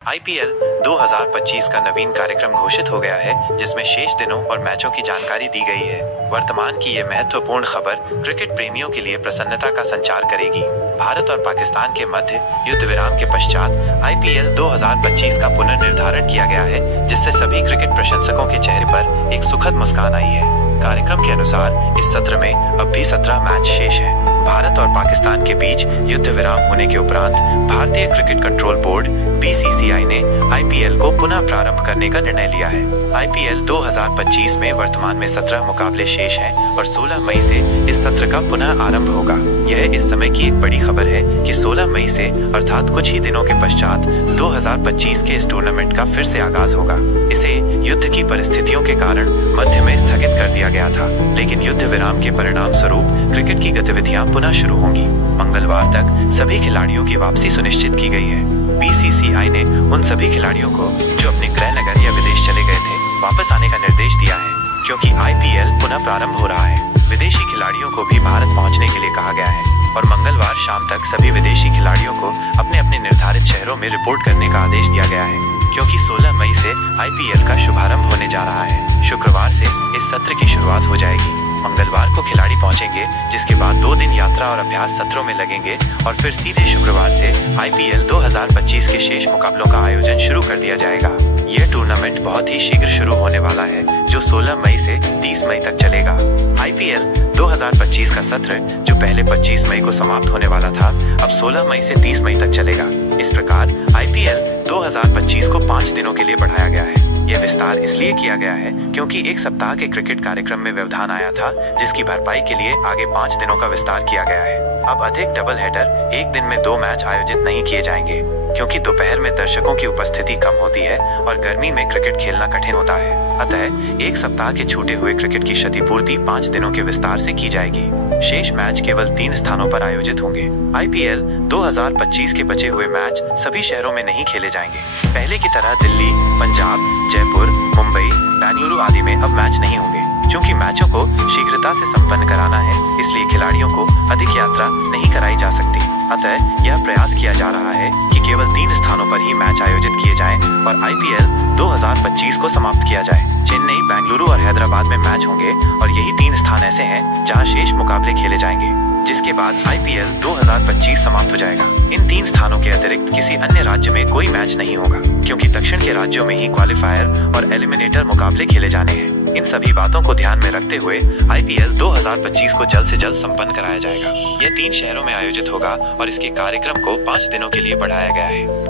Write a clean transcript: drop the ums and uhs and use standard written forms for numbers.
IPL 2025 का नवीन कार्यक्रम घोषित हो गया है, जिसमें शेष दिनों और मैचों की जानकारी दी गई है। वर्तमान की ये महत्वपूर्ण खबर क्रिकेट प्रेमियों के लिए प्रसन्नता का संचार करेगी। भारत और पाकिस्तान के मध्य युद्ध विराम के पश्चात आईपीएल 2025 का पुनर्निर्धारण किया गया है, जिससे सभी क्रिकेट प्रशंसकों के चेहरे पर एक सुखद मुस्कान आई है। कार्यक्रम के अनुसार इस सत्र में अब भी 17 मैच शेष हैं। भारत और पाकिस्तान के बीच युद्ध विराम होने के उपरांत भारतीय क्रिकेट कंट्रोल बोर्ड बीसीसीआई ने आईपीएल को पुनः प्रारंभ करने का निर्णय लिया है। आईपीएल 2025 में वर्तमान में 17 मुकाबले शेष हैं और 16 मई से इस सत्र का पुनः आरंभ होगा। यह इस समय की एक बड़ी खबर है कि 16 मई से अर्थात कुछ ही दिनों के पश्चात 2025 के इस टूर्नामेंट का फिर से आगाज होगा। इसे युद्ध की परिस्थितियों के कारण मध्य में स्थगित कर दिया गया था, लेकिन युद्ध विराम के परिणाम स्वरूप क्रिकेट की गतिविधियां पुनः शुरू होंगी। मंगलवार तक सभी खिलाड़ियों की वापसी सुनिश्चित की गई है। बीसीसीआई ने उन सभी खिलाड़ियों को जो अपने गृह नगर या विदेश चले गए थे वापस आने का निर्देश दिया है, क्योंकि आईपीएल पुनः प्रारंभ हो रहा है। विदेशी खिलाड़ियों को भी भारत पहुंचने के लिए कहा गया है और मंगलवार शाम तक सभी विदेशी खिलाड़ियों को अपने अपने निर्धारित शहरों में रिपोर्ट करने का आदेश दिया गया है, क्योंकि 16 मई से आईपीएल का शुभारंभ होने जा रहा है। शुक्रवार से इस सत्र की शुरुआत हो जाएगी। मंगलवार को खिलाड़ी पहुंचेंगे, जिसके बाद 2 दिन यात्रा और अभ्यास सत्रों में लगेंगे और फिर सीधे शुक्रवार से आईपीएल 2025 के शेष मुकाबलों का आयोजन शुरू कर दिया जाएगा। यह टूर्नामेंट बहुत ही शीघ्र शुरू होने वाला है, जो 16 मई से 30 मई तक चलेगा। आईपीएल 2025 का सत्र, जो पहले 25 मई को समाप्त होने वाला था, अब 16 मई से 30 मई तक चलेगा। इस प्रकार आईपीएल 2025 को 5 दिनों के लिए बढ़ाया गया है। यह विस्तार इसलिए किया गया है क्योंकि एक सप्ताह के क्रिकेट कार्यक्रम में व्यवधान आया था, जिसकी भरपाई के लिए आगे 5 दिनों का विस्तार किया गया है। अब अधिक डबल हेडर, एक दिन में 2 मैच आयोजित नहीं किए जाएंगे, क्योंकि दोपहर में दर्शकों की उपस्थिति कम होती है और गर्मी में क्रिकेट खेलना कठिन होता है। अतः एक सप्ताह के छूटे हुए क्रिकेट की क्षतिपूर्ति 5 दिनों के विस्तार से की जाएगी। शेष मैच केवल 3 स्थानों पर आयोजित होंगे। आईपीएल 2025 के बचे हुए मैच सभी शहरों में नहीं खेले जाएंगे। पहले की तरह दिल्ली, पंजाब, जयपुर, मुंबई, बेंगलुरु आदि में अब मैच नहीं होंगे। क्योंकि मैचों को शीघ्रता से संपन्न कराना है, इसलिए खिलाड़ियों को अधिक यात्रा नहीं कराई जा सकती। अतः यह प्रयास किया जा रहा है कि केवल 3 स्थानों पर ही मैच आयोजित किए जाएं और आईपीएल 2025 को समाप्त किया जाए। चेन्नई, बेंगलुरु और हैदराबाद में मैच होंगे और यही 3 स्थान ऐसे हैं जहां शेष मुकाबले खेले जाएंगे, जिसके बाद आईपीएल 2025 समाप्त हो जाएगा। इन 3 स्थानों के अतिरिक्त किसी अन्य राज्य में कोई मैच नहीं होगा, क्योंकि दक्षिण के राज्यों में ही क्वालिफायर और एलिमिनेटर मुकाबले खेले जाने हैं। इन सभी बातों को ध्यान में रखते हुए आईपीएल 2025 को जल्द से जल्द संपन्न कराया जाएगा। यह 3 शहरों में आयोजित होगा और इसके कार्यक्रम को 5 दिनों के लिए बढ़ाया गया है।